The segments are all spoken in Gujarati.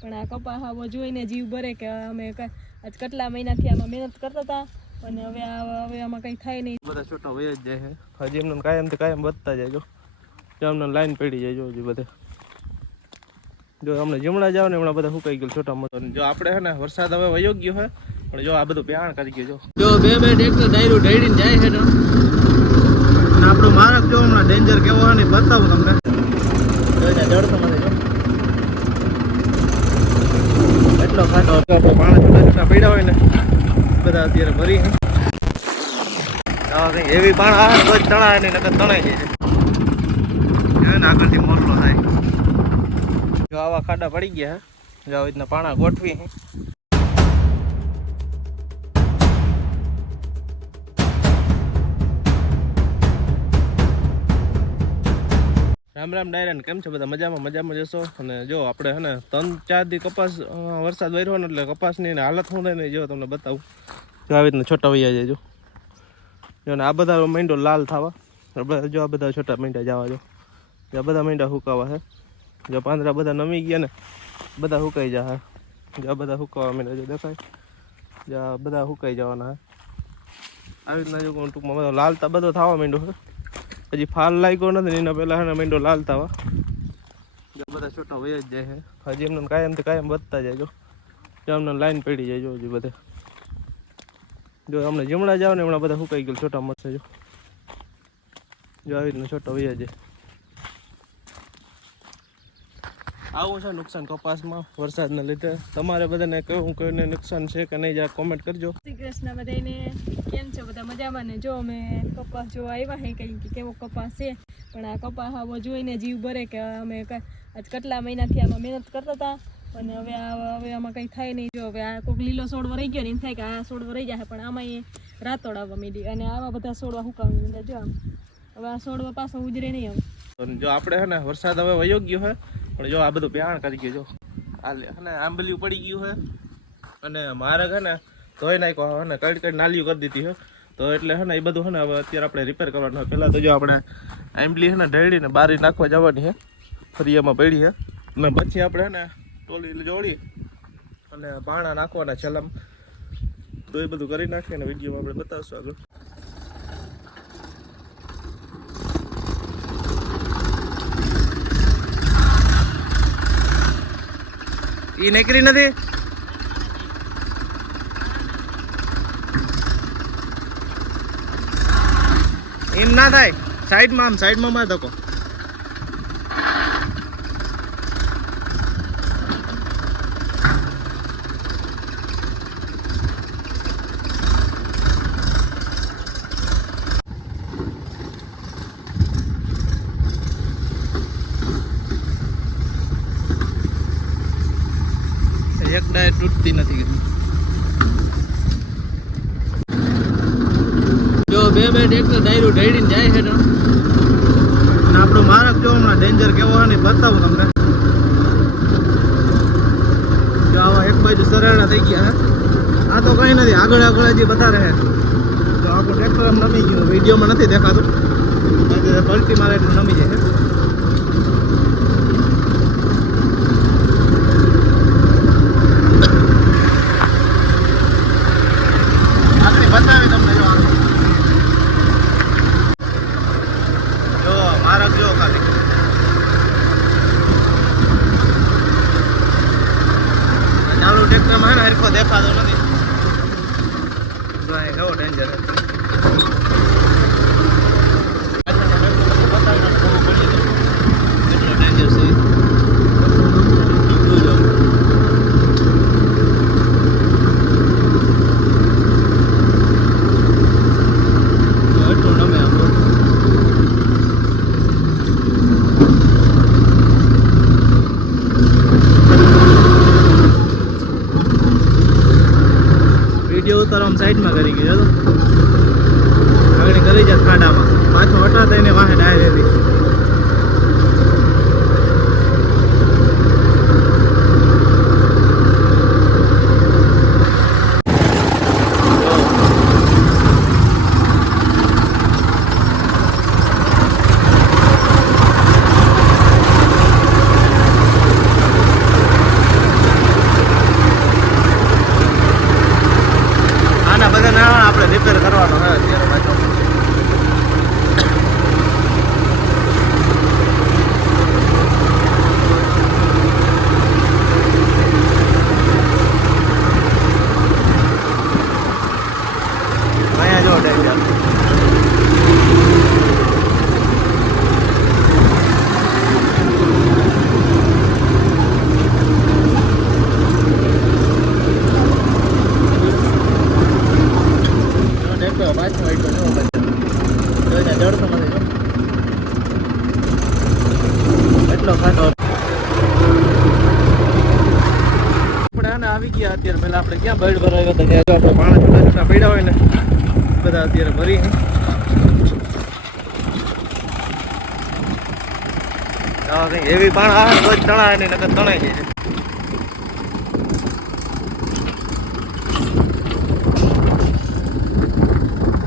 પણ આ કપા આવો જોઈને જીવ ભરે કે અમે આજ કેટલા મહિનાથી આમાં મહેનત કરતા હતા અને હવે હવે આમાં કંઈ થાય નહીં. બધા છોટા વહી જ જાય છે. હજી એમને કાયમ તો કાયમ વધતા જાય જો. અમને લાઈન પડી જાય જો હજી બધે. જો અમને જમણા જાવ ને હમણાં બધા સુકાઈ ગયું છોટા મોટા. જો આપણે હે ને વરસાદ હવે વયો ગયો છે પણ જો આ બધું પ્યાણ કરી ગયું જો. જો બે બે ટ્રેક્ટર ડાયરું ઢળીને જાય છે આપણો માર્ગ જો હમણાં ડેન્જર કેવો હોય ને બતાવું તમને. જો જડતો મને જો. ખાટો આપણે પાણા છૂટા છૂટા પડ્યા હોય ને, બધા અત્યારે ભરી એવી પાણા આવે તો તણાય નહીં, નકર તણાઈ જાય ને આગળથી મોરલો થાય. જો આવા ખાડા પડી ગયા હે. જો આવી રીતના પાણા ગોઠવી રામ રામ ડાયરાન, કેમ છે બધા? મજામાં મજામાં જશો અને જો, આપણે હે ને, ત્રણ, ચાર દી કપાસ વરસાદ વર્યો ને એટલે કપાસની હાલત શું થાય ને જો તમને બતાવું. જો આવી રીતના છોટા વૈયા જાય, જો. જો ને આ બધા મીંડો લાલ થવા. જો આ બધા છોટા મીંડા જવા, જો. જો આ બધા મીંડા હુકાવા છે જો પાંદડા બધા નમી ગયા ને, બધા હુકાઈ જાય જો આ બધા હુકાવા મીંડા જો દેખાય. જો બધા હુકાઈ જવાના હે. આવી રીતના જો ટૂંકમાં બધો લાલ તા બધો થવા માંડ્યો છે હજી ફાલ લાગ્યો નથી ને એના પહેલા હે માંડો લાલતા જો બધા છોટા વહી જ જાય છે હજી એમને કાયમ તો કાયમ વધતા જાય જો. જો અમને લાઈન પડી જાય જો હજી બધે. જો અમને જમણા જાવ ને હમણાં બધા સુકાઈ ગયેલ છોટા મળશે જો. જો આવી રીતના છોટા વૈયા જાય. આવું છે નુકસાન કપાસમાં વરસાદના લીધે. તમારે બધાને કેવું કોઈને નુકસાન છે કે નહીં જરા કોમેન્ટ કરજો. શ્રી કૃષ્ણ બધાને બધા મજામાં ને? જો અમે કપાસ જોવા આવ્યા હે કંઈ કે કેવો કપાસ છે. પણ આ કપાસ હવે જોઈને જીવ ભરે કે અમે આજ કેટલા મહિનાથી આમાં મહેનત કરતા હતા અને હવે હવે આમાં કંઈ થાય નહીં. જો હવે આ કોઈક લીલો છોડવો રહી ગયો ને એમ થાય કે આ છોડવો રહી જાય, પણ આમાં એ રાતોડ આવવા માંડી. અને આવા બધા છોડવા હુકાવી માંડ્યા જો આમ. હવે આ છોડવા પાછો ઉજરે નહીં અને જો આપણે હે ને, વરસાદ હવે વયો ગયો હે, પણ જો આ બધું પ્યાણ કરી ગયું જો. આ હે ને પડી ગયું હે. અને મારે હે ને ધોઈ નાખ્યો, હે ને કઈ કઈ નાલીઓ કરી દીધી છે તો એટલે હે ને એ બધું હે ને હવે અત્યારે આપણે રિપેર કરવાનું પહેલાં તો જો આપણે આંબલી હે ને ઢળીને બારી નાખવા જવાની છે ફરિયામાં પડી છે અને પછી આપણે હે ને ટોલી જોડી અને ભાણા નાખવાના છેલ્લામ તો એ બધું કરી નાખીએ અને વિડીયોમાં આપણે બતાવશું આગળ. એ નીકળી નથી એમ ના થાય. સાઈડમાં આમ સાઈડમાં માં ધકો એક ડાય તૂટતી નથી જો બે બે ટ્રેક્ટર ડાયરું ઢળીને જાય છે ને. આપણો માર્ગ જો હમણાં ડેન્જર કેવો હોય ને બતાવું તમને. જો આવા એક બાજુ સરેડા થઈ ગયા આ તો કઈ નથી, આગળ આગળ હજી બધા રહે. તો આપણું ટ્રેક્ટર એમ નમી ગયું, વિડીયોમાં નથી દેખાતું. પલટી મારે એટલું નમી જાય છે આગળ બતાવી તમને જો આગળ. જો માર્ગ જો ખાલી ને હરખો દેખાતો નથી. કેવો ડેન્જર કેટલો ડેન્જર છે જોજો એટલું નમે આપણું વીડિયો ઉતારવામાં સાઈડમાં કરી ગયો તો કરવાનો હે અત્યારે પાછો અહીંયા જો ડેન્જર જો દેખો પાછો આઈટો જો પછી જોઈને જડતો નથી જો એટલો ખાધો? આવી ગયા અત્યારે. પહેલા આપણે ક્યાં બેડ ભરાયો પાણી છૂટા હોય ને, બધા અત્યારે ભરી એવી પાણ આવે તો તણાય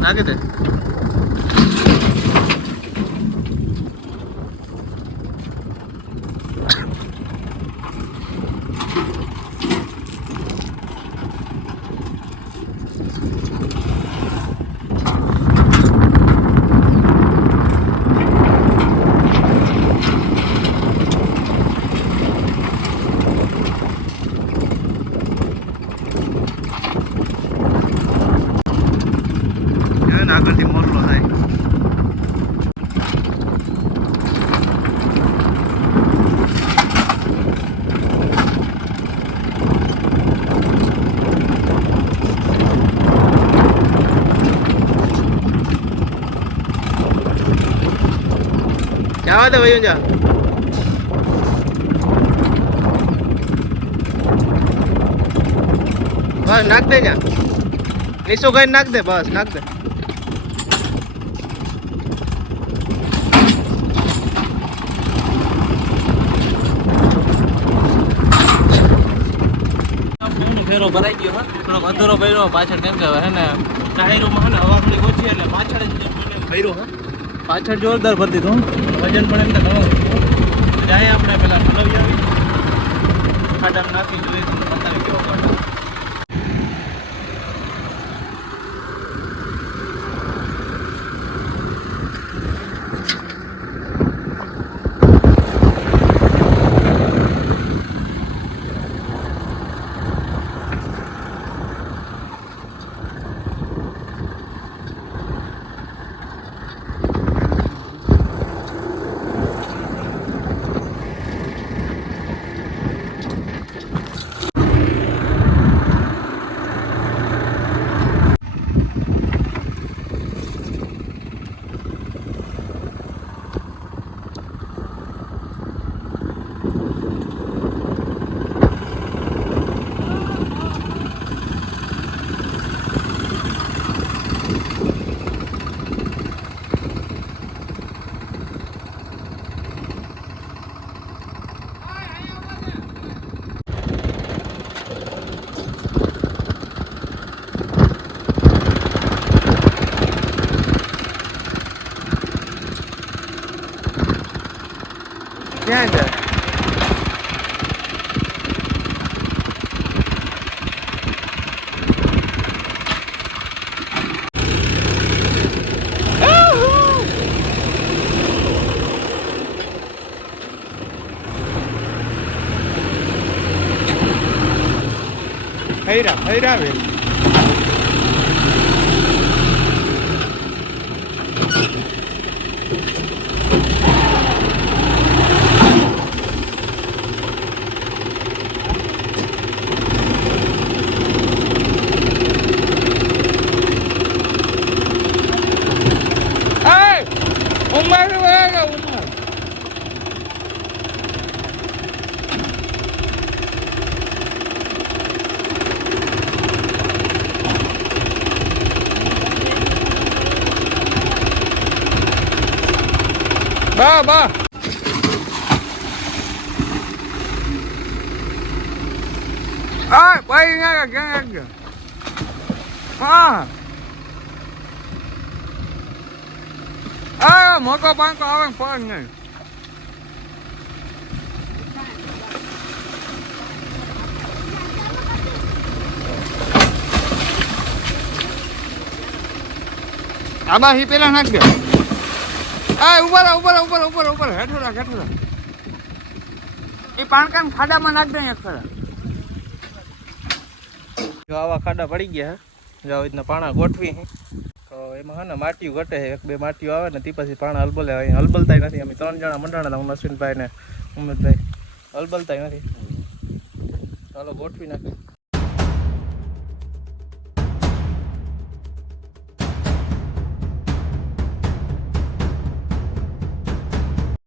નાખી દે હવે ને આગળથી મોરલો થાય જવા દે ભાઈ જા. બસ, નાખ દે જા. નીસો ગઈ નાખ દે, બસ, નાખ દે. ફેરો ભરાઈ ગયો, હા? થોડોક અધૂરો ભર્યો, પાછળ કેમ કે હે ને, ટાયરોમાં, હે ને, હવા થોડીક ઓછી, એટલે પાછળ જ ફેરો હા? પાછળ જોરદાર ભરતી તું વજન પણ એમને ઘણો. જાય આપણે પેલા હલવી આવી. ખાડામાં નાખી જોઈએ તમને બતાવી કેવો ખાડો ક્યાં જાય હૈરા હૈરા વેલ Ba ba. Ay, pwede nga ganyan. Ah. આ મોટો પાંખો આવે ને પણ નહીં આબા હી પેલા નાખ દે આ ઉપર ઉપર ઉપર ઉપર ઉપર હેઠું એ પાણકામ ખાડામાં નાખ દે એક જો આવા ખાડા પડી ગયા હે. જો આવી રીતના પાણા ગોઠવી તો એમાં હે ને છે એક બે માટીઓ આવે ને પછી પાણા હલબલે અહીં હલબલતાય નથી. અમે ત્રણ જણા મંડાણા હતા, હું નસવીનભાઈ ને હલબલતાય નથી. ચાલો ગોઠવી નાખીએ.